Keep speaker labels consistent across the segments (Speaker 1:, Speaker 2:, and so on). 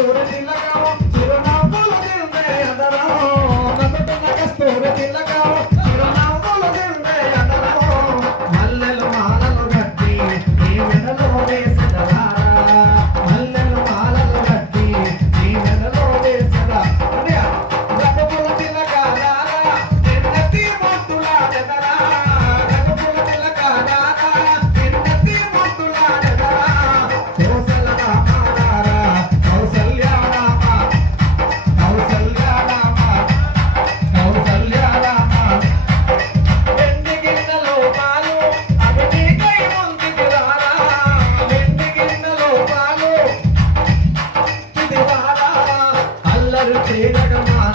Speaker 1: కూడా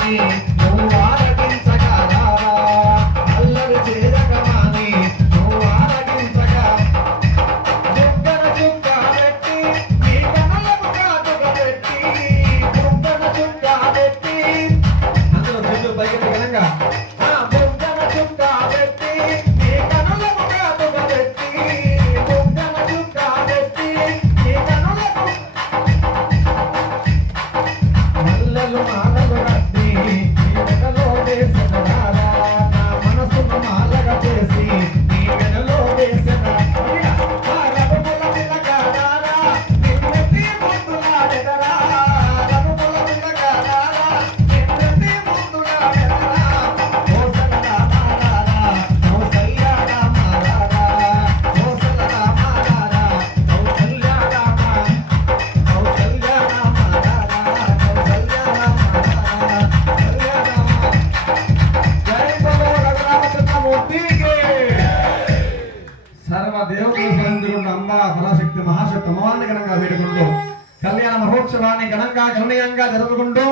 Speaker 1: Amém. పరాశక్తి మహాశక్తి అమ్మవారిని ఘనంగా వేడుకుంటూ కళ్యాణ మహోత్సవాన్ని ఘనంగా గణనీయంగా జరుపుకుంటూ